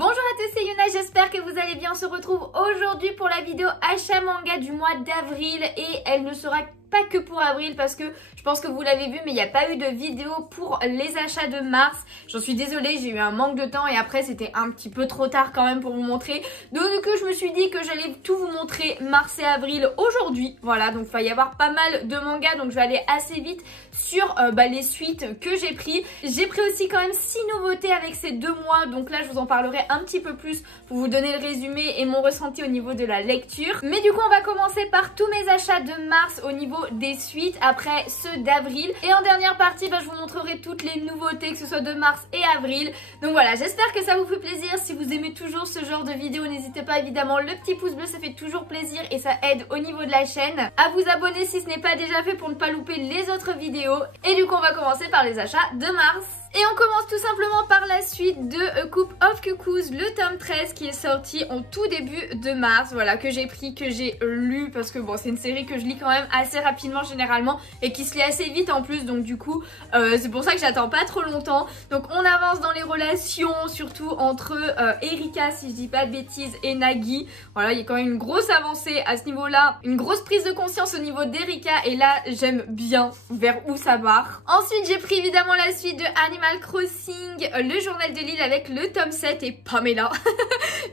Bonjour à tous, c'est Yuna, j'espère que vous allez bien. On se retrouve aujourd'hui pour la vidéo achat manga du mois d'avril et elle ne sera pas que pour avril parce que je pense que vous l'avez vu mais il n'y a pas eu de vidéo pour les achats de mars. J'en suis désolée, j'ai eu un manque de temps et après c'était un petit peu trop tard quand même pour vous montrer. Donc du coup je me suis dit que j'allais tout vous montrer mars et avril aujourd'hui. Voilà, donc il va y avoir pas mal de mangas donc je vais aller assez vite sur les suites que j'ai pris. J'ai pris aussi quand même 6 nouveautés avec ces 2 mois, donc là je vous en parlerai un petit peu plus pour vous donner le résumé et mon ressenti au niveau de la lecture. Mais du coup on va commencer par tous mes achats de mars au niveau des suites, après ceux d'avril, et en dernière partie je vous montrerai toutes les nouveautés que ce soit de mars et avril. Donc voilà, j'espère que ça vous fait plaisir. Si vous aimez toujours ce genre de vidéo, n'hésitez pas évidemment, le petit pouce bleu ça fait toujours plaisir et ça aide au niveau de la chaîne, à vous abonner si ce n'est pas déjà fait pour ne pas louper les autres vidéos. Et du coup on va commencer par les achats de mars. Et on commence tout simplement par la suite de A Coupe of Cuckoos, le tome 13 qui est sorti en tout début de mars, voilà, que j'ai pris, que j'ai lu, parce que bon, c'est une série que je lis quand même assez rapidement généralement et qui se lit assez vite en plus, donc du coup, c'est pour ça que j'attends pas trop longtemps. Donc on avance dans les relations, surtout entre Erika, si je dis pas de bêtises, et Nagi. Voilà, il y a quand même une grosse avancée à ce niveau-là, une grosse prise de conscience au niveau d'Erika, et là, j'aime bien vers où ça part. Ensuite, j'ai pris évidemment la suite de Animal Crossing, le journal de Lille avec le tome 7 et Pamela.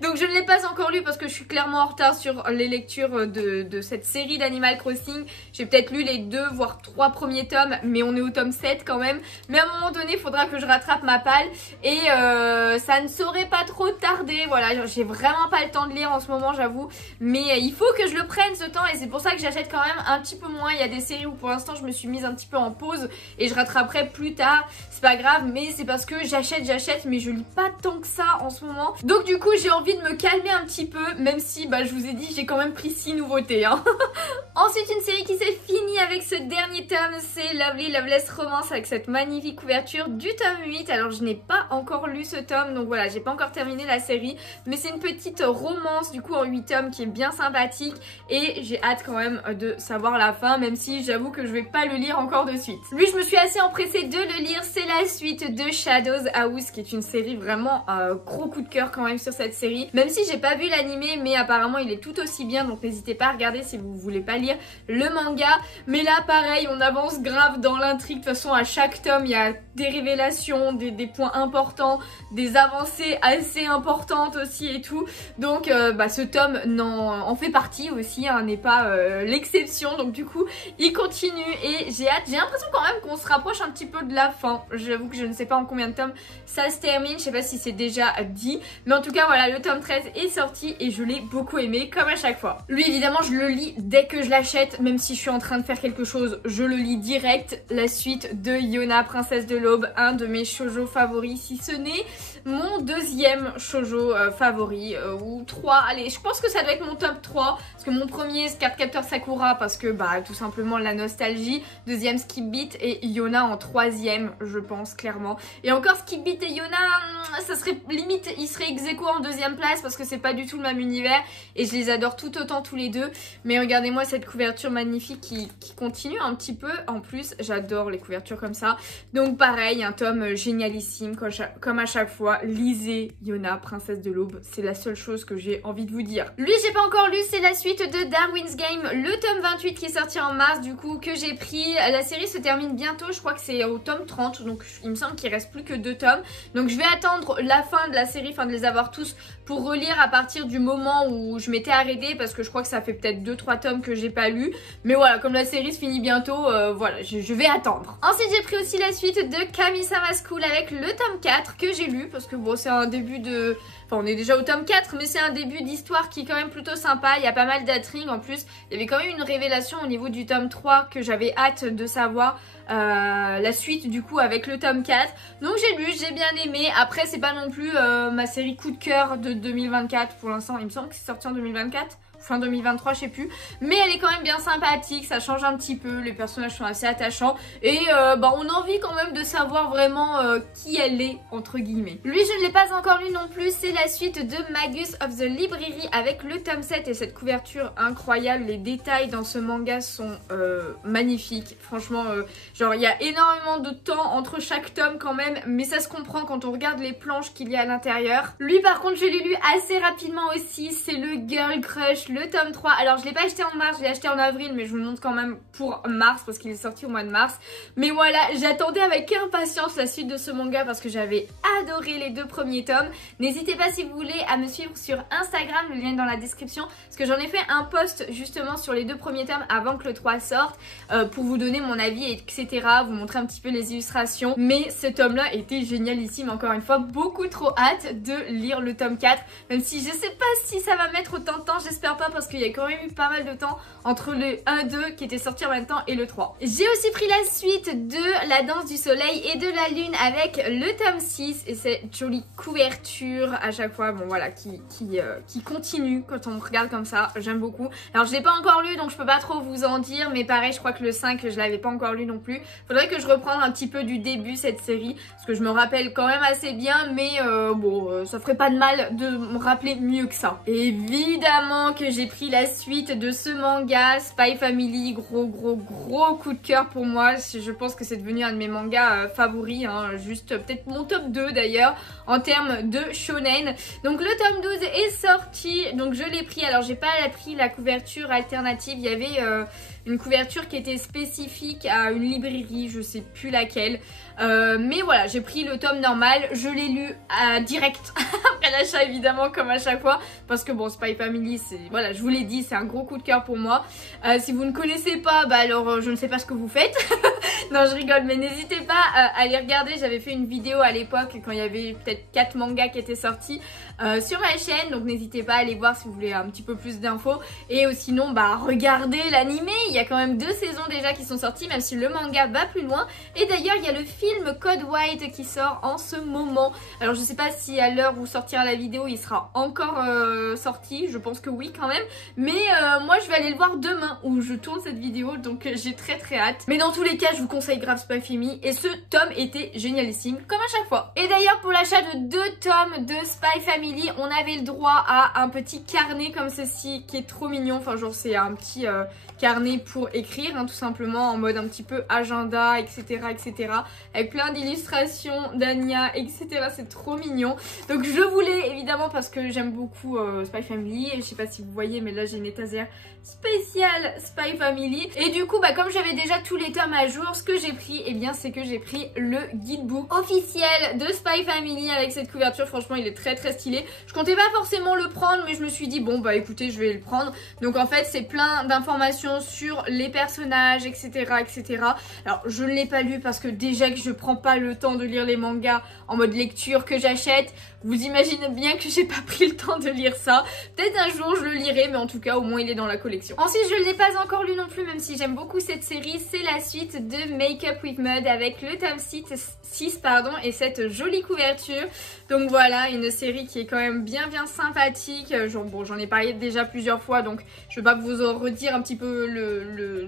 Donc je ne l'ai pas encore lu parce que je suis clairement en retard sur les lectures de cette série d'Animal Crossing. J'ai peut-être lu les 2 voire 3 premiers tomes, mais on est au tome 7 quand même. Mais à un moment donné il faudra que je rattrape ma palle et ça ne saurait pas trop tarder. Voilà, j'ai vraiment pas le temps de lire en ce moment, j'avoue, mais il faut que je le prenne ce temps et c'est pour ça que j'achète quand même un petit peu moins. Il y a des séries où pour l'instant je me suis mise un petit peu en pause et je rattraperai plus tard, c'est pas grave, mais c'est parce que j'achète mais je lis pas tant que ça en ce moment. Donc du coup j'ai envie de me calmer un petit peu, même si je vous ai dit j'ai quand même pris 6 nouveautés hein. Ensuite une série qui s'est finie avec ce dernier tome, c'est Lovely Loveless Romance avec cette magnifique couverture du tome 8. Alors je n'ai pas encore lu ce tome, donc voilà, j'ai pas encore terminé la série, mais c'est une petite romance du coup en 8 tomes qui est bien sympathique et j'ai hâte quand même de savoir la fin, même si j'avoue que je vais pas le lire encore de suite. Lui je me suis assez empressée de le lire, c'est la suite de Shadows House qui est une série vraiment gros coup de cœur quand même sur cette série, même si j'ai pas vu l'animé, mais apparemment il est tout aussi bien, donc n'hésitez pas à regarder si vous voulez pas lire le manga. Mais là pareil, on avance grave dans l'intrigue, de toute façon à chaque tome il y a des révélations, des points importants, des avancées assez importantes aussi et tout, donc ce tome en fait partie aussi, hein, n'est pas l'exception, donc du coup il continue et j'ai hâte. J'ai l'impression quand même qu'on se rapproche un petit peu de la fin. J'avoue que je ne sais pas en combien de tomes ça se termine, je sais pas si c'est déjà dit, mais en tout cas voilà, le tome 13 est sorti et je l'ai beaucoup aimé comme à chaque fois. Lui évidemment je le lis dès que je l'achète, même si je suis en train de faire quelque chose, je le lis direct. La suite de Yona, Princesse de l'Aube, un de mes shoujo favoris, si ce n'est mon deuxième shoujo favori, ou 3, allez je pense que ça doit être mon top 3, parce que mon premier c'est Cardcaptor Sakura parce que tout simplement la nostalgie, deuxième Skip Beat et Yona en troisième je pense clairement. Et encore Skip Beat et Yona, ça serait limite, ils seraient ex-aequo en deuxième place parce que c'est pas du tout le même univers et je les adore tout autant tous les deux. Mais regardez-moi cette couverture magnifique qui continue un petit peu, en plus j'adore les couvertures comme ça. Donc pareil, un tome génialissime comme à chaque fois. Lisez Yona, Princesse de l'Aube, c'est la seule chose que j'ai envie de vous dire. Lui j'ai pas encore lu, c'est la suite de Darwin's Game, le tome 28 qui est sorti en mars du coup, que j'ai pris. La série se termine bientôt, je crois que c'est au tome 30, donc il me semble qu'il reste plus que 2 tomes. Donc je vais attendre la fin de la série, enfin de les avoir tous pour relire à partir du moment où je m'étais arrêtée, parce que je crois que ça fait peut-être 2-3 tomes que j'ai pas lu. Mais voilà, comme la série se finit bientôt, voilà, je vais attendre. Ensuite j'ai pris aussi la suite de Kami-sama School avec le tome 4 que j'ai lu, parce que bon c'est un début de... Enfin on est déjà au tome 4, mais c'est un début d'histoire qui est quand même plutôt sympa, il y a pas mal d'intrigues. En plus il y avait quand même une révélation au niveau du tome 3 que j'avais hâte de savoir. La suite du coup avec le tome 4, donc j'ai lu, j'ai bien aimé. Après c'est pas non plus ma série coup de cœur de 2024 pour l'instant, il me semble que c'est sorti en 2024. fin 2023, je sais plus. Mais elle est quand même bien sympathique, ça change un petit peu, les personnages sont assez attachants. Et on a envie quand même de savoir vraiment qui elle est, entre guillemets. Lui, je ne l'ai pas encore lu non plus, c'est la suite de Magus of the Library avec le tome 7 et cette couverture incroyable. Les détails dans ce manga sont magnifiques. Franchement, genre il y a énormément de temps entre chaque tome quand même, mais ça se comprend quand on regarde les planches qu'il y a à l'intérieur. Lui par contre, je l'ai lu assez rapidement aussi, c'est le Girl Crush, le tome 3. Alors je l'ai pas acheté en mars, je l'ai acheté en avril, mais je vous le montre quand même pour mars parce qu'il est sorti au mois de mars. Mais voilà, j'attendais avec impatience la suite de ce manga parce que j'avais adoré les 2 premiers tomes. N'hésitez pas si vous voulez à me suivre sur Instagram, le lien est dans la description, parce que j'en ai fait un post justement sur les 2 premiers tomes avant que le 3 sorte, pour vous donner mon avis, etc. Vous montrer un petit peu les illustrations. Mais ce tome là était génialissime, encore une fois, beaucoup trop hâte de lire le tome 4, même si je sais pas si ça va mettre autant de temps, j'espère pas, parce qu'il y a quand même eu pas mal de temps entre le 1-2 qui était sorti en même temps et le 3. J'ai aussi pris la suite de La Danse du Soleil et de la Lune avec le tome 6 et cette jolie couverture à chaque fois, bon voilà, qui continue quand on regarde comme ça, j'aime beaucoup. Alors je l'ai pas encore lu donc je peux pas trop vous en dire, mais pareil je crois que le 5 je l'avais pas encore lu non plus. Faudrait que je reprenne un petit peu du début cette série, parce que je me rappelle quand même assez bien, mais ça ferait pas de mal de me rappeler mieux que ça. Et évidemment que j'ai pris la suite de ce manga, Spy Family, gros coup de cœur pour moi. Je pense que c'est devenu un de mes mangas favoris, hein, juste peut-être mon top 2 d'ailleurs en termes de shonen. Donc le tome 12 est sorti, donc je l'ai pris. Alors j'ai pas pris la couverture alternative, il y avait une couverture qui était spécifique à une librairie, je sais plus laquelle. Mais voilà, j'ai pris le tome normal, je l'ai lu direct après l'achat évidemment comme à chaque fois, parce que bon, Spy Family, c'est, voilà, je vous l'ai dit, c'est un gros coup de cœur pour moi. Si vous ne connaissez pas, bah alors je ne sais pas ce que vous faites. Non, je rigole, mais n'hésitez pas à aller regarder. J'avais fait une vidéo à l'époque quand il y avait peut-être 4 mangas qui étaient sortis sur ma chaîne, donc n'hésitez pas à aller voir si vous voulez un petit peu plus d'infos. Et sinon, bah regardez l'animé, il y a quand même 2 saisons déjà qui sont sorties, même si le manga va plus loin. Et d'ailleurs, il y a le film Code White qui sort en ce moment. Alors je sais pas si à l'heure où sortira la vidéo il sera encore sorti, je pense que oui quand même. Mais moi je vais aller le voir demain où je tourne cette vidéo, donc j'ai très hâte. Mais dans tous les cas, je vous conseille grave Spy Family et ce tome était génialissime comme à chaque fois. Et d'ailleurs pour l'achat de 2 tomes de Spy Family, on avait le droit à un petit carnet comme ceci qui est trop mignon. Enfin genre c'est un petit carnet pour écrire, hein, tout simplement en mode un petit peu agenda, etc. avec plein d'illustrations d'Anya, etc. C'est trop mignon. Donc je voulais évidemment parce que j'aime beaucoup Spy Family, et je sais pas si vous voyez mais là j'ai une étagère spéciale Spy Family. Et du coup bah comme j'avais déjà tous les tomes à jour, ce que j'ai pris, eh bien c'est que j'ai pris le guidebook officiel de Spy Family avec cette couverture. Franchement il est très stylé. Je comptais pas forcément le prendre, mais je me suis dit bon bah écoutez je vais le prendre. Donc en fait c'est plein d'informations sur les personnages, etc. Alors je ne l'ai pas lu parce que déjà que je prends pas le temps de lire les mangas en mode lecture que j'achète, vous imaginez bien que j'ai pas pris le temps de lire ça. Peut-être un jour je le lirai, mais en tout cas au moins il est dans la collection. Ensuite je ne l'ai pas encore lu non plus, même si j'aime beaucoup cette série. C'est la suite de Make Up with Mud avec le tome 6 et cette jolie couverture. Donc voilà, une série qui est quand même bien sympathique. Bon, j'en ai parlé déjà plusieurs fois, donc je vais pas vous en redire un petit peu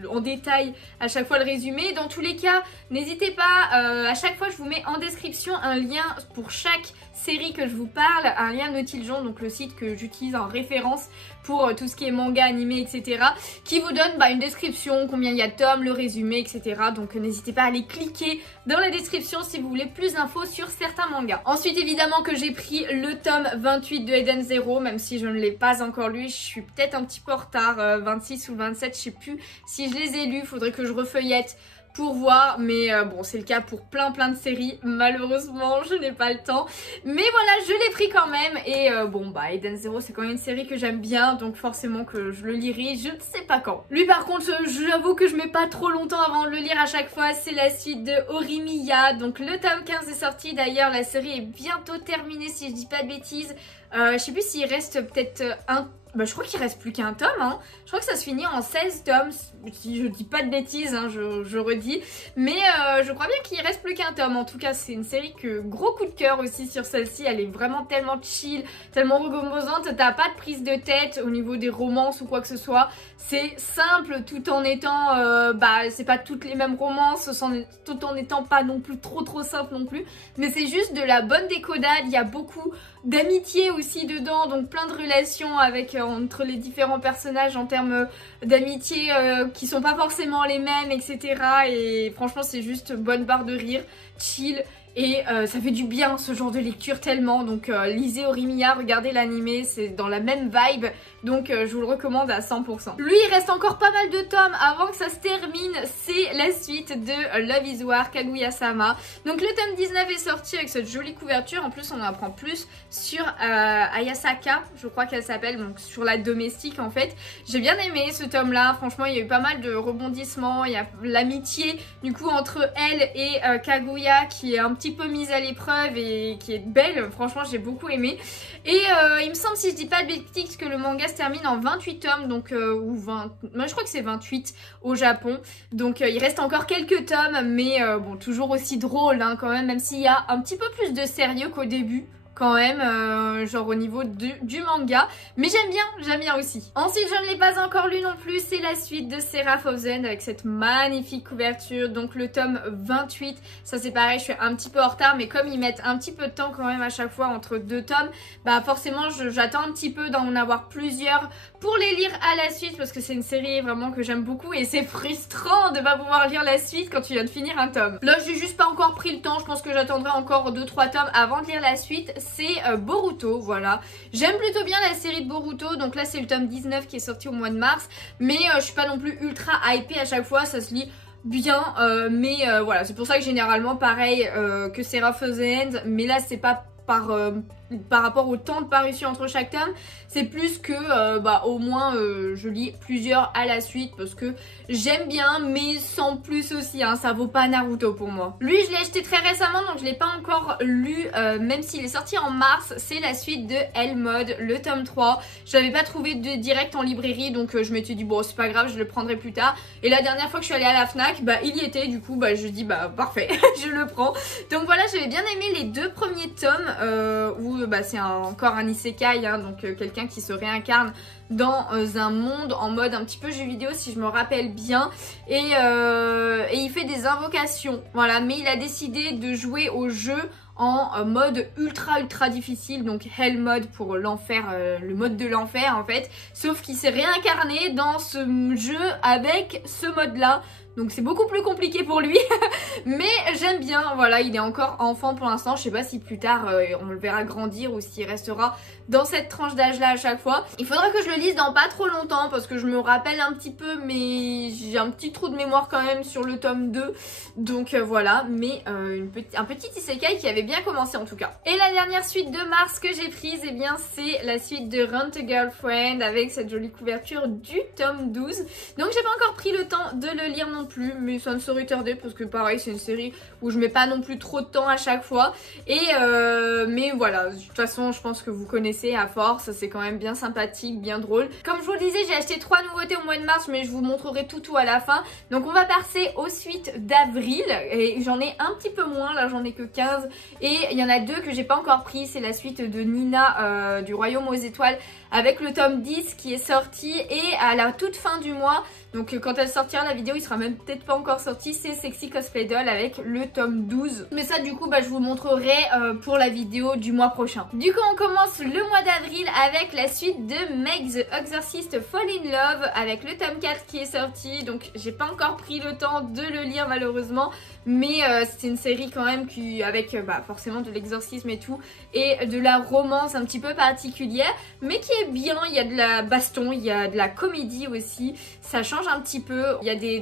en détail à chaque fois le résumé. Dans tous les cas, n'hésitez pas, à chaque fois je vous mets en description un lien pour chaque série que je vous parle, un lien Nautiljon, donc le site que j'utilise en référence pour tout ce qui est manga, animé, etc. qui vous donne une description, combien il y a de tomes, le résumé, etc. Donc n'hésitez pas à aller cliquer dans la description si vous voulez plus d'infos sur certains mangas. Ensuite évidemment que j'ai pris le tome 28 de Eden Zero, même si je ne l'ai pas encore lu, je suis peut-être un petit peu en retard, 26 ou 27, je sais plus si je les ai lus, faudrait que je refeuillette pour voir, mais bon c'est le cas pour plein de séries, malheureusement je n'ai pas le temps, mais voilà je l'ai pris quand même. Et bon bah Eden Zero c'est quand même une série que j'aime bien, donc forcément que je le lirai, je ne sais pas quand. Lui par contre j'avoue que je mets pas trop longtemps avant de le lire à chaque fois. C'est la suite de Horimiya, donc le tome 15 est sorti, d'ailleurs la série est bientôt terminée si je dis pas de bêtises. Je sais plus s'il reste peut-être un Bah, je crois qu'il reste plus qu'un tome, hein. Je crois que ça se finit en 16 tomes, si je dis pas de bêtises, hein, je redis. Mais je crois bien qu'il reste plus qu'un tome. En tout cas, c'est une série que gros coup de cœur aussi sur celle-ci. Elle est vraiment tellement chill, tellement reposante. T'as pas de prise de tête au niveau des romances ou quoi que ce soit. C'est simple tout en étant, c'est pas toutes les mêmes romances, tout en étant pas non plus trop simple non plus. Mais c'est juste de la bonne décodade. Il y a beaucoup d'amitié aussi dedans, donc plein de relations avec entre les différents personnages en termes d'amitié qui sont pas forcément les mêmes, etc. Et franchement c'est juste bonne barre de rire, chill. Et ça fait du bien ce genre de lecture tellement, donc lisez Horimiya, regardez l'animé, c'est dans la même vibe, donc je vous le recommande à 100%. Lui il reste encore pas mal de tomes avant que ça se termine, c'est la suite de Love is War Kaguya-sama. Donc le tome 19 est sorti avec cette jolie couverture, en plus on en apprend plus sur Ayasaka, je crois qu'elle s'appelle, donc sur la domestique en fait. J'ai bien aimé ce tome là, franchement il y a eu pas mal de rebondissements, il y a l'amitié du coup entre elle et Kaguya qui est un petit peu mise à l'épreuve et qui est belle, franchement j'ai beaucoup aimé. Et il me semble, si je dis pas de bêtises, que le manga se termine en 28 tomes, donc ou 20, moi je crois que c'est 28 au Japon, donc il reste encore quelques tomes, mais bon, toujours aussi drôle hein, quand même s'il y a un petit peu plus de sérieux qu'au début quand même, genre au niveau du manga, mais j'aime bien aussi. Ensuite je ne l'ai pas encore lu non plus, c'est la suite de Seraph of the End avec cette magnifique couverture, donc le tome 28, ça c'est pareil, je suis un petit peu en retard, mais comme ils mettent un petit peu de temps quand même à chaque fois entre deux tomes, bah forcément j'attends un petit peu d'en avoir plusieurs pour les lire à la suite, parce que c'est une série vraiment que j'aime beaucoup et c'est frustrant de pas pouvoir lire la suite quand tu viens de finir un tome. Là j'ai juste pas encore pris le temps, je pense que j'attendrai encore 2-3 tomes avant de lire la suite. C'est Boruto, voilà. J'aime plutôt bien la série de Boruto, donc là c'est le tome 19 qui est sorti au mois de mars, mais je suis pas non plus ultra hypée à chaque fois, ça se lit bien, mais voilà, c'est pour ça que généralement pareil que Seraph of the End, mais là c'est pas par rapport au temps de parution entre chaque tome, c'est plus que au moins je lis plusieurs à la suite parce que j'aime bien, mais sans plus aussi, hein, ça vaut pas Naruto pour moi. Lui je l'ai acheté très récemment, donc je l'ai pas encore lu, même s'il est sorti en mars. C'est la suite de L-Mode, le tome 3. Je l'avais pas trouvé de direct en librairie, donc je m'étais dit bon c'est pas grave, je le prendrai plus tard. Et la dernière fois que je suis allée à la Fnac, il y était, du coup je dis parfait, je le prends. Donc voilà, j'avais bien aimé les deux premiers tomes où c'est encore un isekai, hein, donc quelqu'un qui se réincarne dans un monde en mode un petit peu jeu vidéo si je me rappelle bien, et il fait des invocations, voilà, mais il a décidé de jouer au jeu en mode ultra difficile, donc Hell mode pour l'enfer, le mode de l'enfer en fait, sauf qu'il s'est réincarné dans ce jeu avec ce mode là. Donc c'est beaucoup plus compliqué pour lui, mais j'aime bien, voilà, il est encore enfant pour l'instant, je sais pas si plus tard on le verra grandir ou s'il restera dans cette tranche d'âge là à chaque fois. Il faudra que je le lise dans pas trop longtemps parce que je me rappelle un petit peu, mais j'ai un petit trou de mémoire quand même sur le tome 2, donc voilà, mais un petit isekai qui avait bien commencé en tout cas. Et la dernière suite de mars que j'ai prise, eh bien c'est la suite de Rent a Girlfriend avec cette jolie couverture du tome 12, donc j'ai pas encore pris le temps de le lire non plus, mais ça ne saurait tarder parce que pareil c'est une série où je mets pas non plus trop de temps à chaque fois, et mais voilà, de toute façon je pense que vous connaissez à force, c'est quand même bien sympathique, bien drôle. Comme je vous le disais, j'ai acheté 3 nouveautés au mois de mars, mais je vous montrerai tout à la fin. Donc on va passer aux suites d'avril, et j'en ai un petit peu moins, là j'en ai que 15, et il y en a 2 que j'ai pas encore pris. C'est la suite de Nina du Royaume aux Étoiles avec le tome 10 qui est sorti, et à la toute fin du mois, donc quand elle sortira la vidéo, il sera même peut-être pas encore sorti, c'est Sexy Cosplay Doll avec le tome 12. Mais ça du coup je vous montrerai pour la vidéo du mois prochain. Du coup on commence le mois d'avril avec la suite de Make the Exorcist Fall in Love avec le tome 4 qui est sorti. Donc j'ai pas encore pris le temps de le lire malheureusement, mais c'est une série quand même qui, avec forcément de l'exorcisme et tout, et de la romance un petit peu particulière, mais qui est bien. Il y a de la baston, il y a de la comédie aussi, ça change un petit peu. Il y a des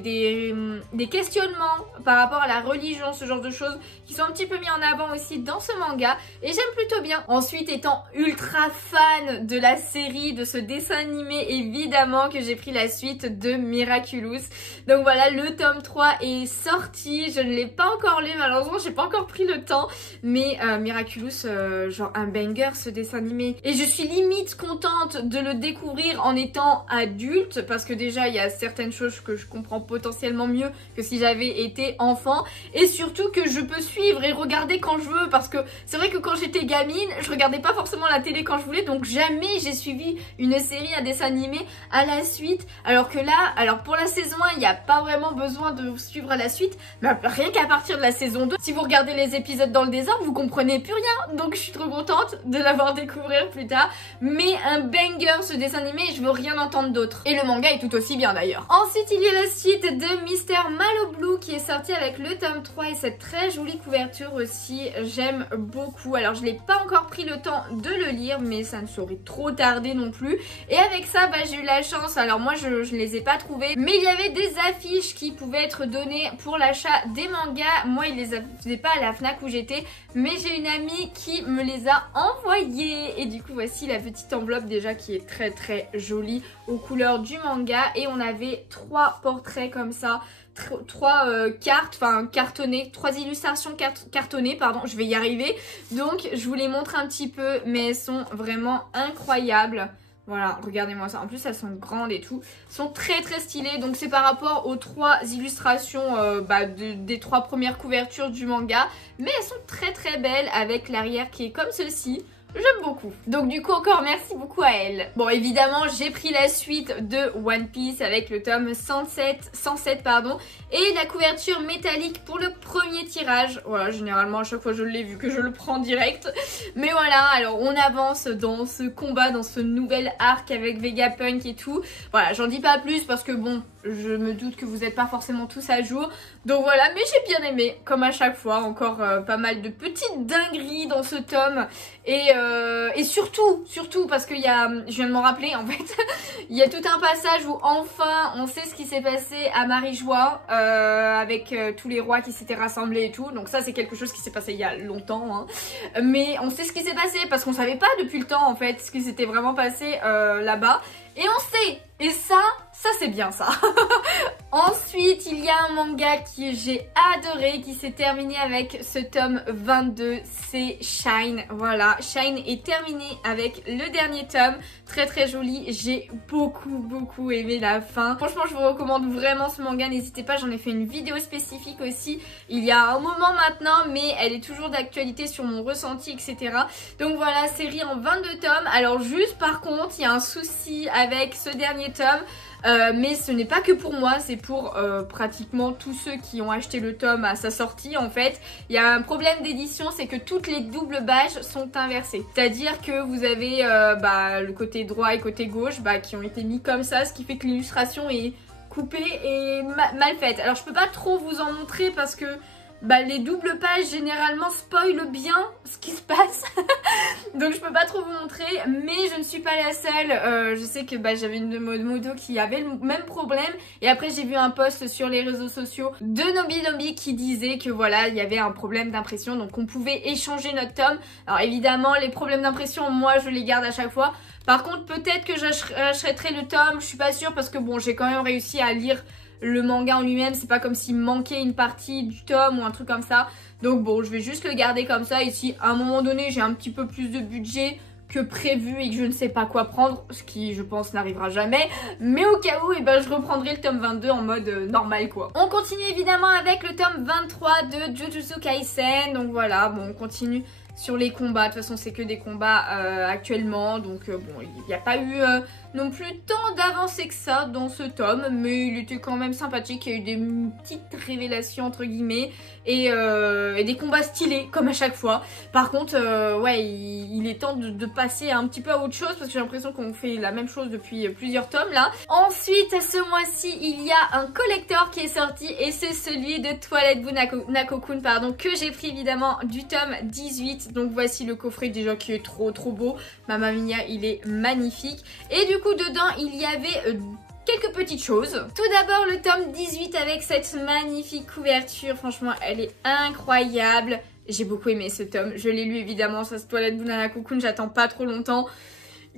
des questionnements par rapport à la religion, ce genre de choses qui sont un petit peu mis en avant aussi dans ce manga et j'aime plutôt bien. Ensuite, étant ultra fan de la série, de ce dessin animé, évidemment que j'ai pris la suite de Miraculous. Donc voilà, le tome 3 est sorti, je ne l'ai pas encore lu malheureusement, j'ai pas encore pris le temps, mais Miraculous, genre un banger ce dessin animé. Et je suis limite contente de le découvrir en étant adulte, parce que déjà il y a certaines choses que je comprends potentiellement mieux que si j'avais été enfant, et surtout que je peux suivre et regarder quand je veux, parce que c'est vrai que quand j'étais gamine, je regardais pas forcément la télé quand je voulais, donc jamais j'ai suivi une série, un dessin animé à la suite, alors que là, alors pour la saison 1, il n'y a pas vraiment besoin de suivre à la suite, mais rien qu'à partir de la saison 2, si vous regardez les épisodes dans le désordre, vous comprenez plus rien, donc je suis trop contente de l'avoir découvert plus tard, mais un banger ce dessin animé, je veux rien entendre d'autre. Et le manga est tout aussi bien d'ailleurs. Ensuite, il y a la suite de Mr. Malo Blue qui est sorti avec le tome 3 et cette très jolie couverture aussi, j'aime beaucoup. Alors je n'ai pas encore pris le temps de le lire, mais ça ne saurait trop tarder non plus. Et avec ça, bah, j'ai eu la chance, alors moi je ne les ai pas trouvées, mais il y avait des affiches qui pouvaient être données pour l'achat des mangas. Moi, il les faisait pas à la FNAC où j'étais, mais j'ai une amie qui me les a envoyés. Et du coup, voici la petite enveloppe déjà qui est très très jolie aux couleurs du manga. Et on avait 3 portraits comme ça, 3 cartes, enfin cartonnées, 3 illustrations cartonnées, pardon, je vais y arriver. Donc, je vous les montre un petit peu, mais elles sont vraiment incroyables. Voilà, regardez-moi ça. En plus, elles sont grandes et tout. Elles sont très très stylées. Donc, c'est par rapport aux 3 illustrations des 3 premières couvertures du manga. Mais elles sont très très belles avec l'arrière qui est comme ceci. J'aime beaucoup. Donc du coup encore merci beaucoup à elle. Bon évidemment j'ai pris la suite de One Piece avec le tome 107 pardon, et la couverture métallique pour le premier tirage. Voilà, généralement à chaque fois je l'ai vu que je le prends direct. Mais voilà, alors on avance dans ce combat, dans ce nouvel arc avec Vegapunk et tout. Voilà, j'en dis pas plus parce que bon, je me doute que vous n'êtes pas forcément tous à jour. Donc voilà, mais j'ai bien aimé, comme à chaque fois, encore pas mal de petites dingueries dans ce tome. Et surtout parce qu'il y a, je viens de m'en rappeler en fait, il y a tout un passage où enfin on sait ce qui s'est passé à Marie-Joie avec tous les rois qui s'étaient rassemblés et tout. Donc ça c'est quelque chose qui s'est passé il y a longtemps, hein. Mais on sait ce qui s'est passé parce qu'on savait pas depuis le temps en fait ce qui s'était vraiment passé là-bas. Et on sait, et ça c'est bien ça. Ensuite, il y a un manga que j'ai adoré, qui s'est terminé avec ce tome 22, c'est Shine. Voilà, Shine est terminé avec le dernier tome, très très joli. J'ai beaucoup aimé la fin. Franchement, je vous recommande vraiment ce manga, n'hésitez pas, j'en ai fait une vidéo spécifique aussi il y a un moment maintenant, mais elle est toujours d'actualité sur mon ressenti, etc. Donc voilà, série en 22 tomes. Alors juste par contre, il y a un souci avec ce dernier tome. Mais ce n'est pas que pour moi, c'est pour pratiquement tous ceux qui ont acheté le tome à sa sortie en fait. Il y a un problème d'édition, c'est que toutes les doubles badges sont inversées. C'est-à-dire que vous avez le côté droit et côté gauche qui ont été mis comme ça, ce qui fait que l'illustration est coupée et mal faite. Alors je peux pas trop vous en montrer parce que les doubles pages généralement spoilent bien ce qui se passe. Donc je peux pas trop vous montrer, mais je ne suis pas la seule. Je sais que j'avais une de modo qui avait le même problème. Et après j'ai vu un post sur les réseaux sociaux de Nobi qui disait que voilà, il y avait un problème d'impression, donc on pouvait échanger notre tome. Alors évidemment les problèmes d'impression, moi je les garde à chaque fois. Par contre peut-être que j'achèterai le tome, je suis pas sûre parce que bon, j'ai quand même réussi à lire le manga en lui-même, c'est pas comme s'il manquait une partie du tome ou un truc comme ça. Donc bon, je vais juste le garder comme ça. Et si à un moment donné j'ai un petit peu plus de budget que prévu et que je ne sais pas quoi prendre, ce qui je pense n'arrivera jamais, mais au cas où, je reprendrai le tome 22 en mode normal quoi. On continue évidemment avec le tome 23 de Jujutsu Kaisen. Donc voilà, bon, on continue sur les combats. De toute façon c'est que des combats actuellement, donc bon, il n'y a pas eu non plus tant d'avancée que ça dans ce tome, mais il était quand même sympathique. Il y a eu des petites révélations entre guillemets et des combats stylés comme à chaque fois. Par contre ouais, il est temps de passer un petit peu à autre chose parce que j'ai l'impression qu'on fait la même chose depuis plusieurs tomes là. Ensuite ce mois-ci il y a un collector qui est sorti et c'est celui de Toilette Boo Nako-kun pardon, que j'ai pris évidemment du tome 18. Donc voici le coffret déjà qui est trop beau. Mamma Mia, il est magnifique. Et du coup dedans il y avait quelques petites choses. Tout d'abord le tome 18 avec cette magnifique couverture, franchement elle est incroyable. J'ai beaucoup aimé ce tome, je l'ai lu évidemment, ça se Toilette Banana Cocoon, j'attends pas trop longtemps.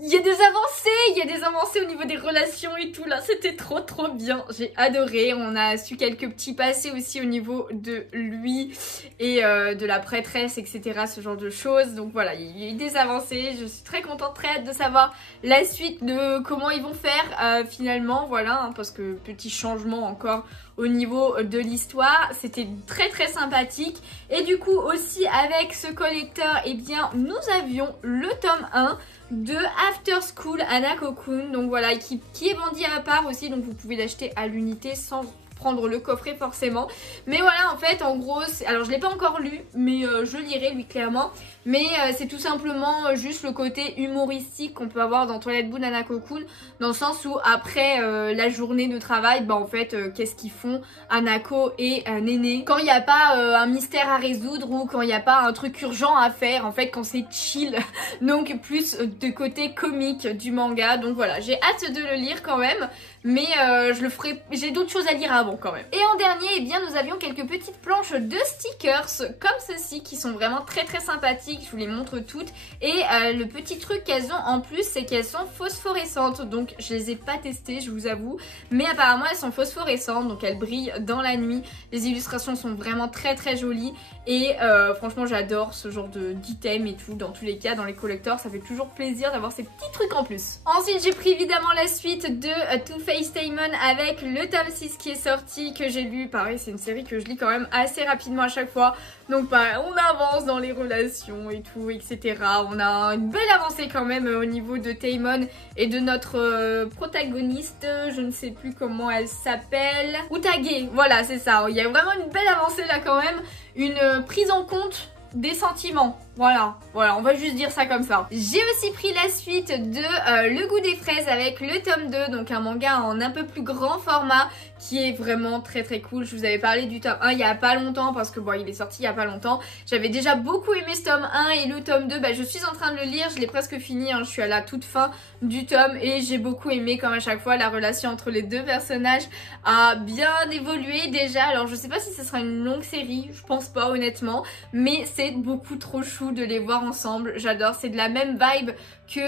Il y a des avancées au niveau des relations et tout là, c'était trop bien, j'ai adoré. On a su quelques petits passés aussi au niveau de lui et de la prêtresse, etc. ce genre de choses, donc voilà, il y a eu des avancées, je suis très contente, très hâte de savoir la suite de comment ils vont faire finalement, voilà, hein, parce que petit changement encore au niveau de l'histoire, c'était très sympathique. Et du coup aussi avec ce collecteur, eh bien nous avions le tome 1 de After School Anna Cocoon, donc voilà, qui est vendu à part aussi, donc vous pouvez l'acheter à l'unité sans prendre le coffret forcément. Mais voilà, en fait, en gros, alors je l'ai pas encore lu, mais je lirai lui clairement. Mais c'est tout simplement juste le côté humoristique qu'on peut avoir dans Toilette Banana Cocoon, dans le sens où après la journée de travail, bah en fait, qu'est-ce qu'ils font Hanako et Néné quand il n'y a pas un mystère à résoudre ou quand il n'y a pas un truc urgent à faire, en fait, quand c'est chill. Donc plus de côté comique du manga. Donc voilà, j'ai hâte de le lire quand même. Mais je le ferai, j'ai d'autres choses à lire avant quand même. Et en dernier, eh bien, nous avions quelques petites planches de stickers comme ceci qui sont vraiment très sympathiques. Je vous les montre toutes. Et le petit truc qu'elles ont en plus, c'est qu'elles sont phosphorescentes. Donc je les ai pas testées, je vous avoue. Mais apparemment elles sont phosphorescentes, donc elles brillent dans la nuit. Les illustrations sont vraiment très jolies. Et franchement j'adore ce genre d'item et tout. Dans tous les cas, dans les collectors, ça fait toujours plaisir d'avoir ces petits trucs en plus. Ensuite j'ai pris évidemment la suite de FaceTimon avec le tome 6 qui est sorti, que j'ai lu. Pareil, c'est une série que je lis quand même assez rapidement à chaque fois. Donc pareil, on avance dans les relations et tout, etc. On a une belle avancée quand même au niveau de Taemon et de notre protagoniste. Je ne sais plus comment elle s'appelle. Utage, voilà, c'est ça. Il y a vraiment une belle avancée là quand même. Une prise en compte des sentiments. Voilà, on va juste dire ça comme ça. J'ai aussi pris la suite de Le Goût des fraises avec le tome 2, donc un manga en un peu plus grand format qui est vraiment très cool. Je vous avais parlé du tome 1 il y a pas longtemps parce que bon, il est sorti il y a pas longtemps. J'avais déjà beaucoup aimé ce tome 1 et le tome 2, bah, je suis en train de le lire, je l'ai presque fini, hein, je suis à la toute fin du tome et j'ai beaucoup aimé comme à chaque fois la relation entre les deux personnages a bien évolué déjà. Alors je sais pas si ce sera une longue série, je pense pas honnêtement, mais c'est beaucoup trop chou de les voir ensemble, j'adore, c'est de la même vibe que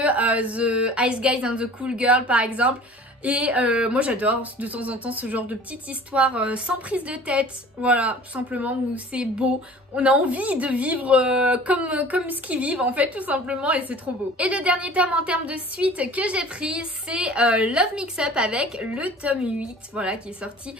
The Ice Guys and the Cool Girl par exemple. Et moi j'adore de temps en temps ce genre de petite histoire sans prise de tête, voilà, tout simplement, où c'est beau. On a envie de vivre comme ce qu'ils vivent en fait, tout simplement, et c'est trop beau. Et le dernier tome en termes de suite que j'ai pris, c'est Love Mix Up avec le tome 8, voilà, qui est sorti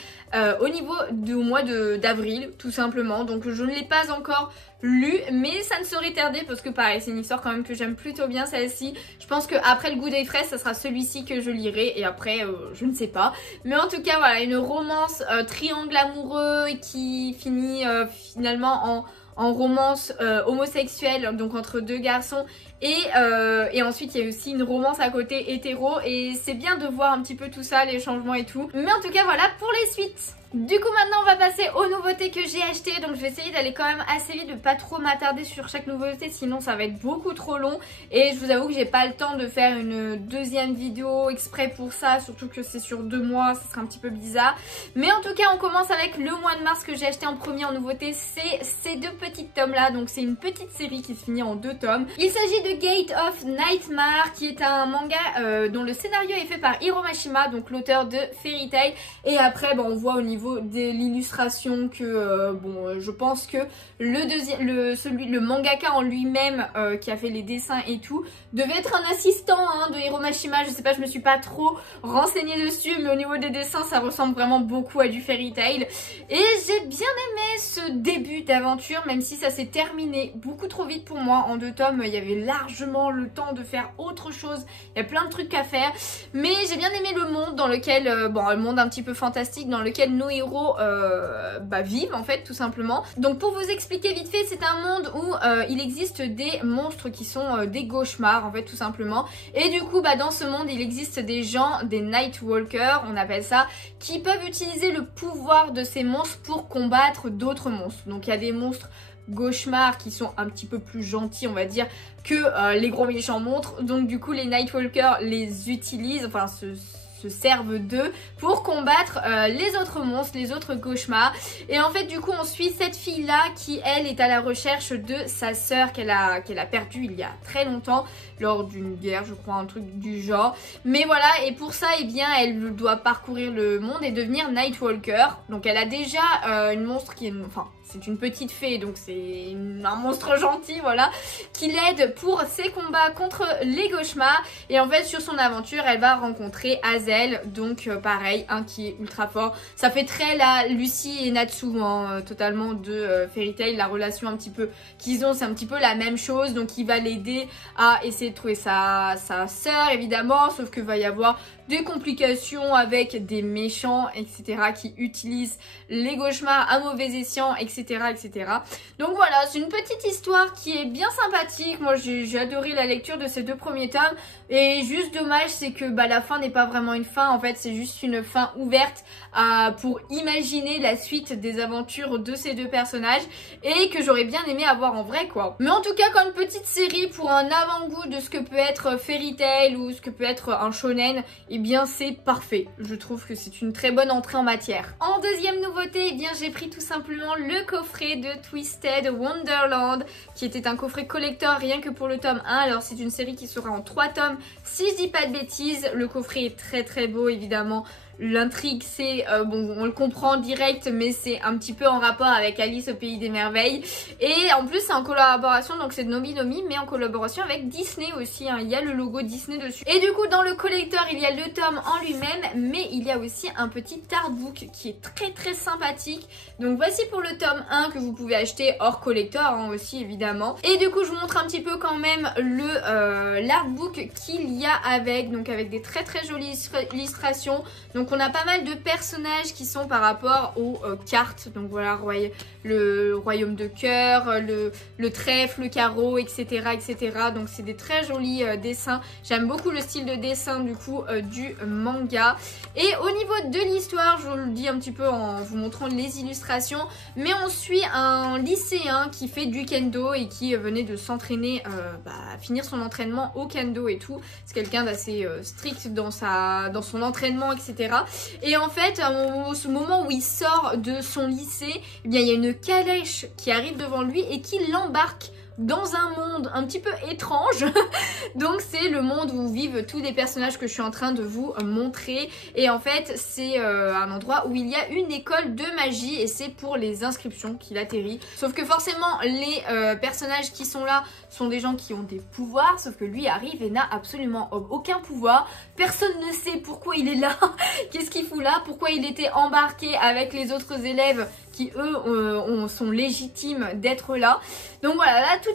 au niveau du mois d'avril, tout simplement. Donc je ne l'ai pas encore lu, mais ça ne saurait tarder parce que pareil, c'est une histoire quand même que j'aime plutôt bien, celle-ci. Je pense qu'après Le Goût des fraises, ça sera celui-ci que je lirai, et après je ne sais pas. Mais en tout cas voilà, une romance triangle amoureux qui finit finalement en romance homosexuelle, donc entre deux garçons. Et ensuite il y a aussi une romance à côté hétéro, et c'est bien de voir un petit peu tout ça, les changements et tout. Mais en tout cas voilà pour les suites. Du coup maintenant on va passer aux nouveautés que j'ai achetées, donc je vais essayer d'aller quand même assez vite, de pas trop m'attarder sur chaque nouveauté, sinon ça va être beaucoup trop long. Et je vous avoue que j'ai pas le temps de faire une deuxième vidéo exprès pour ça, surtout que c'est sur 2 mois, ça sera un petit peu bizarre. Mais en tout cas on commence avec le mois de mars que j'ai acheté en premier en nouveauté, c'est ces deux petits tomes là, donc c'est une petite série qui se finit en 2 tomes. Il s'agit de Gate of Nightmare, qui est un manga dont le scénario est fait par Hiro Mashima, donc l'auteur de Fairy Tail. Et après on voit au niveau de l'illustration que bon, je pense que le mangaka en lui-même qui a fait les dessins et tout devait être un assistant de Hiro Mashima. Je sais pas, je me suis pas trop renseignée dessus, mais au niveau des dessins ça ressemble vraiment beaucoup à du Fairy Tail. Et j'ai bien aimé ce début d'aventure, même si ça s'est terminé beaucoup trop vite pour moi. En 2 tomes il y avait largement le temps de faire autre chose, il y a plein de trucs à faire. Mais j'ai bien aimé le monde dans lequel, bon, le monde un petit peu fantastique dans lequel nos héros vivent en fait, tout simplement. Donc pour vous expliquer vite fait, c'est un monde où il existe des monstres qui sont des cauchemars en fait, tout simplement. Et du coup dans ce monde il existe des gens, des Nightwalkers on appelle ça, qui peuvent utiliser le pouvoir de ces monstres pour combattre d'autres monstres. Donc il y a des monstres cauchemars qui sont un petit peu plus gentils on va dire que les gros méchants monstres. Donc du coup les Nightwalkers les utilisent, enfin se servent d'eux pour combattre les autres monstres, les autres cauchemars. Et en fait du coup on suit cette fille là qui elle est à la recherche de sa sœur qu'elle a perdue il y a très longtemps lors d'une guerre, je crois, un truc du genre. Mais voilà, et pour ça eh bien elle doit parcourir le monde et devenir Nightwalker. Donc elle a déjà une monstre qui est... Enfin, c'est une petite fée, donc c'est un monstre gentil, voilà, qui l'aide pour ses combats contre les cauchemars. Et en fait, sur son aventure, elle va rencontrer Hazel, donc pareil, un qui est ultra fort. Ça fait très la Lucy et Natsu, hein, totalement de Fairy Tail, la relation un petit peu qu'ils ont, c'est un petit peu la même chose. Donc il va l'aider à essayer de trouver sa sœur, évidemment, sauf que va y avoir des complications avec des méchants, etc., qui utilisent les cauchemars à mauvais escient, etc., etc. Donc voilà, c'est une petite histoire qui est bien sympathique. Moi, j'ai adoré la lecture de ces 2 premiers tomes. Et juste dommage, c'est que la fin n'est pas vraiment une fin. En fait, c'est juste une fin ouverte pour imaginer la suite des aventures de ces 2 personnages. Et que j'aurais bien aimé avoir en vrai, quoi. Mais en tout cas, comme petite série, pour un avant-goût de ce que peut être Fairy Tail ou ce que peut être un shonen, eh bien c'est parfait. Je trouve que c'est une très bonne entrée en matière. En deuxième nouveauté, eh bien j'ai pris tout simplement le coffret de Twisted Wonderland, qui était un coffret collector rien que pour le tome 1. Alors c'est une série qui sera en 3 tomes, si je dis pas de bêtises. Le coffret est très très beau, évidemment. L'intrigue c'est, bon on le comprend direct, mais c'est un petit peu en rapport avec Alice au pays des merveilles. Et en plus c'est en collaboration, donc c'est de Nomi Nomi, mais en collaboration avec Disney aussi, hein. Il y a le logo Disney dessus. Et du coup dans le collector il y a le tome en lui-même, mais il y a aussi un petit artbook qui est très très sympathique. Donc voici pour le tome 1 que vous pouvez acheter hors collector, hein, aussi évidemment. Et du coup je vous montre un petit peu quand même l'artbook qu'il y a avec, donc avec des très très jolies illustrations. Donc on a pas mal de personnages qui sont par rapport aux cartes. Donc voilà, le royaume de cœur, le trèfle, le carreau, etc. etc. Donc c'est des très jolis dessins. J'aime beaucoup le style de dessin du coup du manga. Et au niveau de l'histoire, je vous le dis un petit peu en vous montrant les illustrations, mais on suit un lycéen qui fait du kendo et qui venait de s'entraîner, finir son entraînement au kendo et tout. C'est quelqu'un d'assez strict dans son entraînement, etc. Et en fait, au moment où il sort de son lycée, eh bien, il y a une calèche qui arrive devant lui et qui l'embarque dans un monde un petit peu étrange. Donc c'est le monde où vivent tous les personnages que je suis en train de vous montrer. Et en fait c'est un endroit où il y a une école de magie et c'est pour les inscriptions qu'il atterrit. Sauf que forcément les personnages qui sont là sont des gens qui ont des pouvoirs, sauf que lui arrive et n'a absolument aucun pouvoir. Personne ne sait pourquoi il est là, qu'est-ce qu'il fout là, pourquoi il était embarqué avec les autres élèves qui eux sont légitimes d'être là. Donc voilà, là tout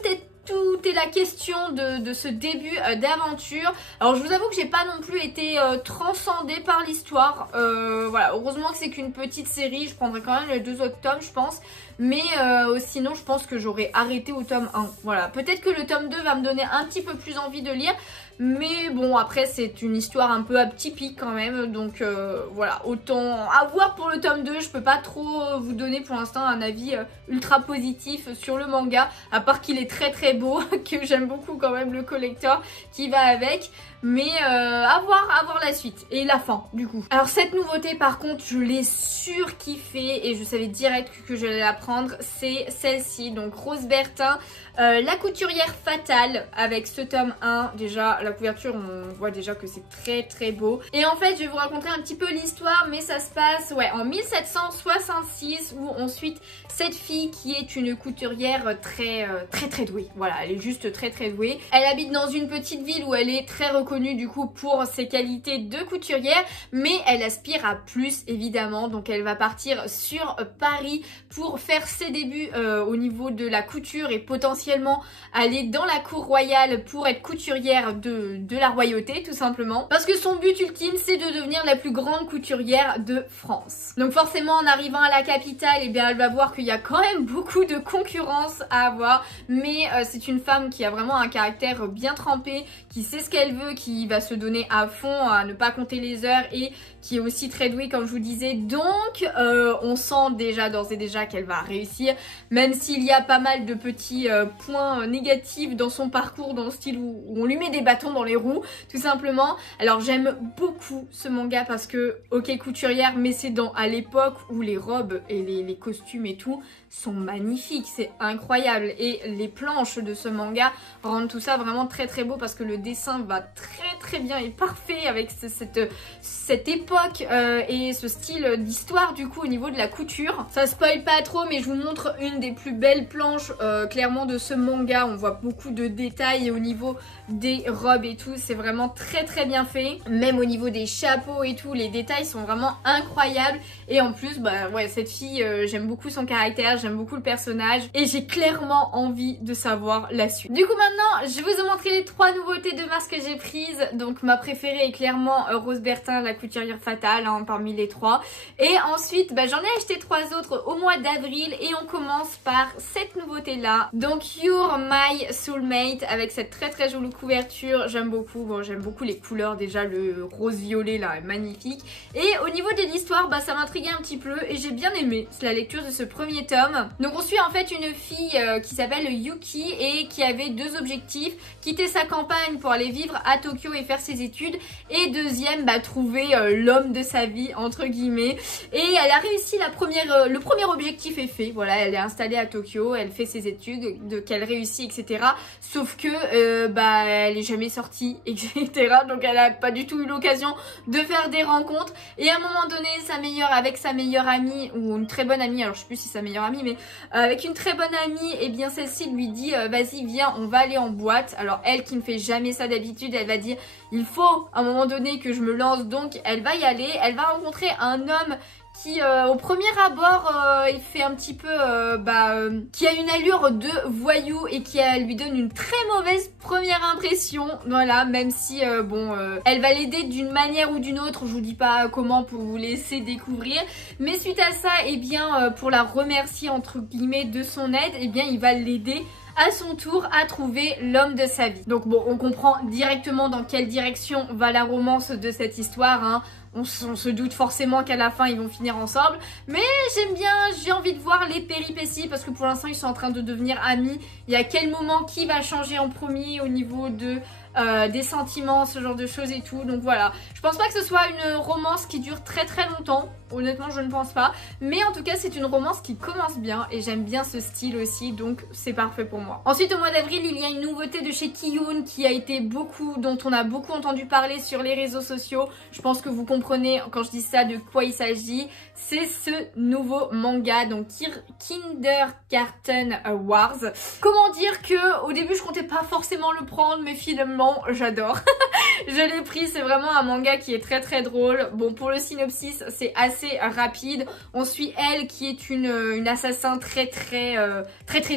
est la question de ce début d'aventure. Alors je vous avoue que j'ai pas non plus été transcendée par l'histoire. Voilà, heureusement que c'est qu'une petite série. Je prendrai quand même les 2 autres tomes je pense. Mais sinon je pense que j'aurais arrêté au tome 1. Voilà, peut-être que le tome 2 va me donner un petit peu plus envie de lire. Mais bon, après c'est une histoire un peu atypique quand même. Donc voilà, autant à voir pour le tome 2. Je peux pas trop vous donner pour l'instant un avis ultra positif sur le manga. À part qu'il est très très beau, que j'aime beaucoup quand même le collector qui va avec. Mais à voir la suite et la fin du coup. Alors cette nouveauté par contre je l'ai surkiffée et je savais direct que j'allais la prendre. C'est celle-ci, donc Rose Bertin, la couturière fatale, avec ce tome 1. Déjà la couverture on voit déjà que c'est très très beau. Et en fait je vais vous raconter un petit peu l'histoire, mais ça se passe en 1766 où on suit cette fille qui est une couturière très douée. Voilà, elle est juste très douée. Elle habite dans une petite ville où elle est très reconnue du coup pour ses qualités de couturière, mais elle aspire à plus évidemment. Donc elle va partir sur Paris pour faire ses débuts au niveau de la couture et potentiellement aller dans la cour royale pour être couturière de la royauté tout simplement. Parce que son but ultime c'est de devenir la plus grande couturière de France. Donc forcément en arrivant à la capitale, eh bien elle va voir qu'il y a quand même beaucoup de concurrence à avoir, mais c'est une femme qui a vraiment un caractère bien trempé, qui sait ce qu'elle veut, qui va se donner à fond, à ne pas compter les heures et qui est aussi très douée comme je vous disais. Donc on sent déjà d'ores et déjà qu'elle va réussir, même s'il y a pas mal de petits points négatifs dans son parcours, dans le style où on lui met des bâtons dans les roues, tout simplement. Alors j'aime beaucoup ce manga parce que, ok couturière, mais c'est à l'époque où les robes et les costumes et tout sont magnifiques, c'est incroyable. Et les planches de ce manga rendent tout ça vraiment très très beau parce que le dessin va très bien et parfait avec cette époque et ce style d'histoire du coup au niveau de la couture. Ça spoil pas trop mais je vous montre une des plus belles planches clairement de ce manga. On voit beaucoup de détails et au niveau des robes et tout c'est vraiment très bien fait. Même au niveau des chapeaux et tout, les détails sont vraiment incroyables. Et en plus bah ouais, cette fille j'aime beaucoup son caractère, j'aime beaucoup le personnage et j'ai clairement envie de savoir la suite. Du coup maintenant je vous ai montré les 3 nouveautés de mars que j'ai prises. Donc ma préférée est clairement Rose Bertin, la couturière fatale hein, parmi les 3. Et ensuite bah, j'en ai acheté 3 autres au mois d'avril et on commence par cette nouveauté là. Donc You're My Soulmate avec cette très jolie couverture, j'aime beaucoup. Bon j'aime beaucoup les couleurs déjà, le rose violet là est magnifique. Et au niveau de l'histoire bah ça m'intriguait un petit peu et j'ai bien aimé la lecture de ce premier tome. Donc on suit en fait une fille qui s'appelle Yuki et qui avait 2 objectifs: quitter sa campagne pour aller vivre à Tokyo et faire ses études, et deuxième bah trouver l'homme de sa vie entre guillemets. Et elle a réussi le premier objectif est fait, voilà, elle est installée à Tokyo, elle fait ses études, qu'elle réussit etc. Sauf que bah elle est jamais sortie etc. Donc elle a pas du tout eu l'occasion de faire des rencontres et à un moment donné avec sa meilleure amie ou une très bonne amie, alors je sais plus si c'est sa meilleure amie mais avec une très bonne amie et bien celle-ci lui dit vas-y viens on va aller en boîte. Alors elle qui ne fait jamais ça d'habitude, elle va dire il faut à un moment donné que je me lance, donc elle va y aller. Elle va rencontrer un homme qui au premier abord il fait un petit peu qui a une allure de voyou et qui lui donne une très mauvaise première impression, voilà, même si elle va l'aider d'une manière ou d'une autre, je vous dis pas comment pour vous laisser découvrir, mais suite à ça et bien pour la remercier entre guillemets de son aide, et bien il va l'aider à son tour à trouver l'homme de sa vie. Donc bon, on comprend directement dans quelle direction va la romance de cette histoire hein. On se doute forcément qu'à la fin ils vont finir ensemble, mais j'aime bien, j'ai envie de voir les péripéties parce que pour l'instant ils sont en train de devenir amis. Il y a quel moment qui va changer en premier au niveau de des sentiments, ce genre de choses et tout. Donc voilà, je pense pas que ce soit une romance qui dure très longtemps, honnêtement je ne pense pas, mais en tout cas c'est une romance qui commence bien et j'aime bien ce style aussi, donc c'est parfait pour moi. Ensuite au mois d'avril il y a une nouveauté de chez Kiyun qui a été dont on a beaucoup entendu parler sur les réseaux sociaux. Je pense que vous comprenez quand je dis ça de quoi il s'agit. C'est ce nouveau manga, donc Kindergarten Wars. Comment dire que au début je comptais pas forcément le prendre, mais finalement j'adore. Je l'ai pris, c'est vraiment un manga qui est très drôle. Bon, pour le synopsis c'est assez rapide. On suit elle qui est une assassin très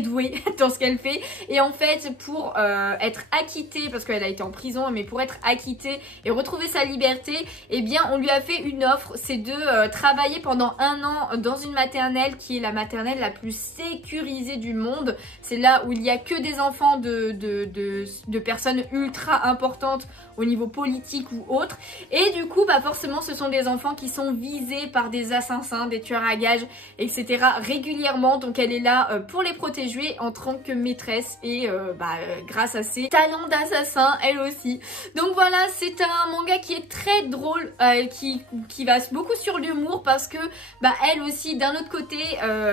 douée dans ce qu'elle fait, et en fait pour être acquittée, parce qu'elle a été en prison, mais pour être acquittée et retrouver sa liberté, eh bien on lui a fait une offre, c'est de travailler pendant 1 an dans une maternelle qui est la maternelle la plus sécurisée du monde. C'est là où il y a que des enfants de personnes ultra importantes au niveau politique ou autre, et du coup bah forcément ce sont des enfants qui sont visés par des assassins, des tueurs à gages etc. régulièrement. Donc elle est là pour les protéger en tant que maîtresse et grâce à ses talents d'assassin elle aussi. Donc voilà, c'est un manga qui est très drôle, qui va beaucoup sur l'humour parce que elle aussi d'un autre côté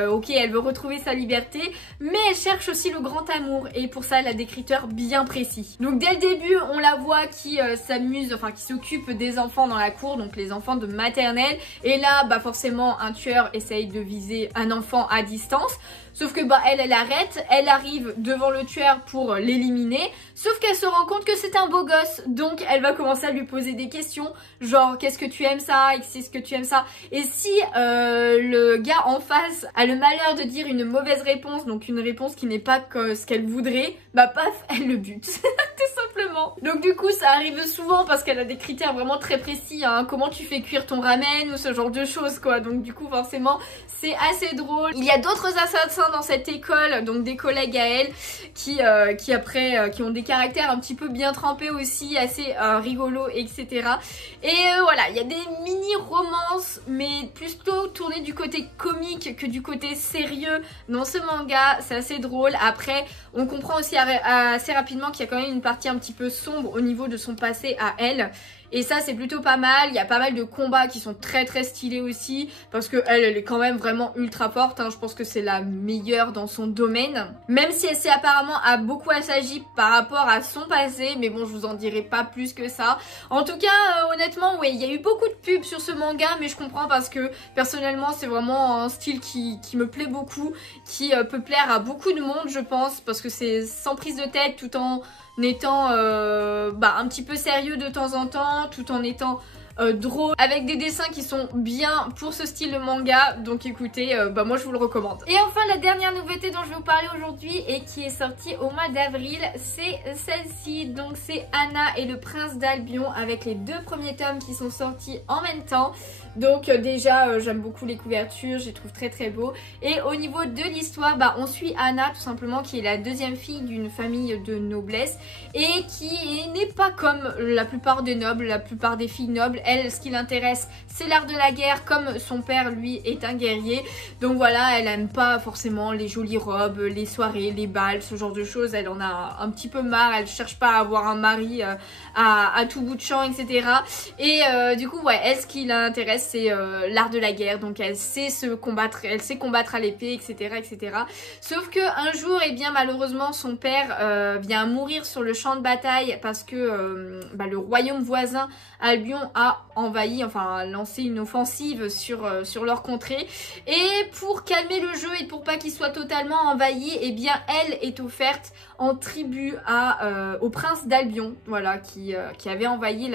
ok elle veut retrouver sa liberté, mais elle cherche aussi le grand amour et pour ça elle a des critères bien précis. Donc dès le début on la voit qui s'amuse, enfin qui s'occupe des enfants dans la cour, donc les enfants de maternelle, et là forcément un tueur essaye de viser un enfant à distance. Sauf que elle arrête, elle arrive devant le tueur pour l'éliminer, sauf qu'elle se rend compte que c'est un beau gosse, donc elle va commencer à lui poser des questions, genre qu'est-ce que tu aimes ça, est-ce que tu aimes ça, et si le gars en face a le malheur de dire une mauvaise réponse, donc une réponse qui n'est pas ce qu'elle voudrait, paf, elle le bute, tout simplement. Donc du coup ça arrive souvent parce qu'elle a des critères vraiment très précis, hein, comment tu fais cuire ton ramen ou ce genre de choses quoi, donc du coup forcément c'est assez drôle. Il y a d'autres assassins sein dans cette école, donc des collègues à elle qui ont des caractères un petit peu bien trempés aussi, assez rigolos, etc. Et voilà, il y a des mini-romances, mais plutôt tournées du côté comique que du côté sérieux dans ce manga, c'est assez drôle. Après, on comprend aussi assez rapidement qu'il y a quand même une partie un petit peu sombre au niveau de son passé à elle. Et ça c'est plutôt pas mal, il y a pas mal de combats qui sont très stylés aussi, parce que elle est quand même vraiment ultra forte, hein. Je pense que c'est la meilleure dans son domaine, même si elle s'est apparemment beaucoup assagie par rapport à son passé, mais bon je vous en dirai pas plus que ça. En tout cas honnêtement oui, il y a eu beaucoup de pubs sur ce manga, mais je comprends parce que personnellement c'est vraiment un style qui me plaît beaucoup, qui peut plaire à beaucoup de monde je pense, parce que c'est sans prise de tête tout en étant un petit peu sérieux de temps en temps, tout en étant drôle, avec des dessins qui sont bien pour ce style de manga. Donc écoutez, moi je vous le recommande. Et enfin la dernière nouveauté dont je vais vous parler aujourd'hui et qui est sortie au mois d'avril, c'est celle-ci. Donc c'est Anna et le prince d'Albion, avec les 2 premiers tomes qui sont sortis en même temps. Donc déjà j'aime beaucoup les couvertures, je les trouve très beaux. Et au niveau de l'histoire, on suit Anna tout simplement, qui est la 2e fille d'une famille de noblesse et qui n'est pas comme la plupart des nobles, la plupart des filles nobles. Elle, ce qui l'intéresse, c'est l'art de la guerre, comme son père lui est un guerrier. Donc voilà, elle aime pas forcément les jolies robes, les soirées, les balles, ce genre de choses. Elle en a un petit peu marre, elle cherche pas à avoir un mari à tout bout de champ, etc. Et du coup ouais, elle, ce qui l'intéresse c'est l'art de la guerre, donc elle sait combattre à l'épée, etc. Sauf que un jour, et bien malheureusement, son père vient mourir sur le champ de bataille parce que le royaume voisin Albion a envahi, a lancé une offensive sur leur contrée. Et pour calmer le jeu et pour pas qu'il soit totalement envahi, et bien elle est offerte en tribut au prince d'Albion, voilà, qui avait envahi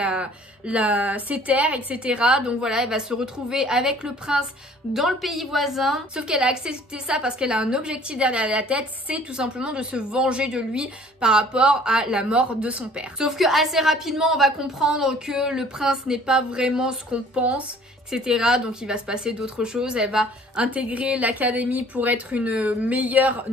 ses terres, etc. Donc voilà, elle va se retrouver avec le prince dans le pays voisin, sauf qu'elle a accepté ça parce qu'elle a un objectif derrière la tête, c'est tout simplement de se venger de lui par rapport à la mort de son père. Sauf que assez rapidement on va comprendre que le prince n'est pas vraiment ce qu'on pense, etc. Donc il va se passer d'autres choses. Elle va intégrer l'académie pour être une meilleure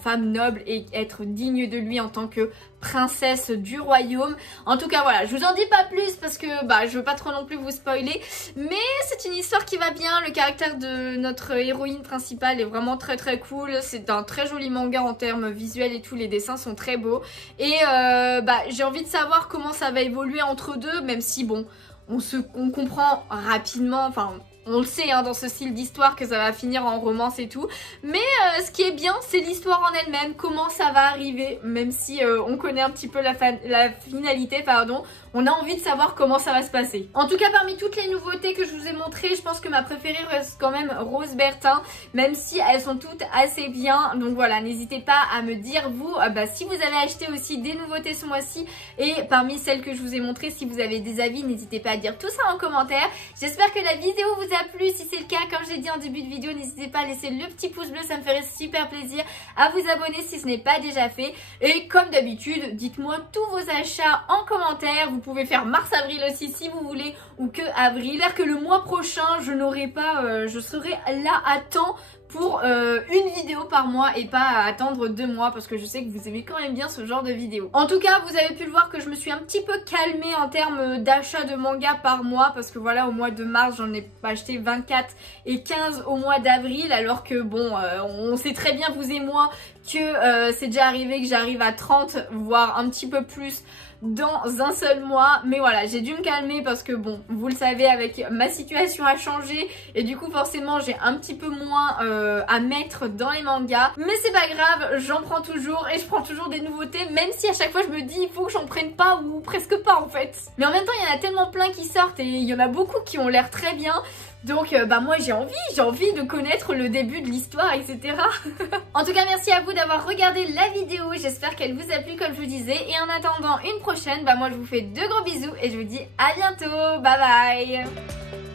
femme noble et être digne de lui en tant que princesse du royaume. En tout cas voilà, je vous en dis pas plus parce que je veux pas trop non plus vous spoiler, mais c'est une histoire qui va bien. Le caractère de notre héroïne principale est vraiment très cool. C'est un très joli manga en termes visuels et tout, les dessins sont très beaux et j'ai envie de savoir comment ça va évoluer entre deux, même si bon, on comprend rapidement, on le sait dans ce style d'histoire que ça va finir en romance et tout. Mais ce qui est bien, c'est l'histoire en elle-même, comment ça va arriver. Même si on connaît un petit peu la finalité, on a envie de savoir comment ça va se passer. En tout cas, parmi toutes les nouveautés que je vous ai montrées, je pense que ma préférée reste quand même Rose Bertin, même si elles sont toutes assez bien. Donc voilà, n'hésitez pas à me dire vous, si vous avez acheté aussi des nouveautés ce mois-ci, et parmi celles que je vous ai montrées, si vous avez des avis, n'hésitez pas à dire tout ça en commentaire. J'espère que la vidéo vous a plu. Si c'est le cas, comme j'ai dit en début de vidéo, n'hésitez pas à laisser le petit pouce bleu, ça me ferait super plaisir, à vous abonner si ce n'est pas déjà fait. Et comme d'habitude, dites-moi tous vos achats en commentaire. Vous pouvez faire mars-avril aussi si vous voulez, ou que avril. J'espère que le mois prochain, je serai là à temps pour une vidéo par mois et pas à attendre 2 mois, parce que je sais que vous aimez quand même bien ce genre de vidéo. En tout cas, vous avez pu le voir que je me suis un petit peu calmée en termes d'achat de manga par mois, parce que voilà, au mois de mars j'en ai acheté 24 et 15 au mois d'avril, alors que bon, on sait très bien, vous et moi, que c'est déjà arrivé que j'arrive à 30 voire un petit peu plus dans un seul mois. Mais voilà, j'ai dû me calmer parce que bon, vous le savez, avec ma situation a changé et du coup forcément j'ai un petit peu moins à mettre dans les mangas. Mais c'est pas grave, j'en prends toujours et je prends toujours des nouveautés, même si à chaque fois je me dis il faut que j'en prenne pas ou presque pas en fait. Mais en même temps il y en a tellement plein qui sortent et il y en a beaucoup qui ont l'air très bien. Donc moi j'ai envie de connaître le début de l'histoire, etc. En tout cas, merci à vous d'avoir regardé la vidéo, j'espère qu'elle vous a plu comme je vous disais. Et en attendant une prochaine, moi je vous fais de gros bisous et je vous dis à bientôt, bye bye.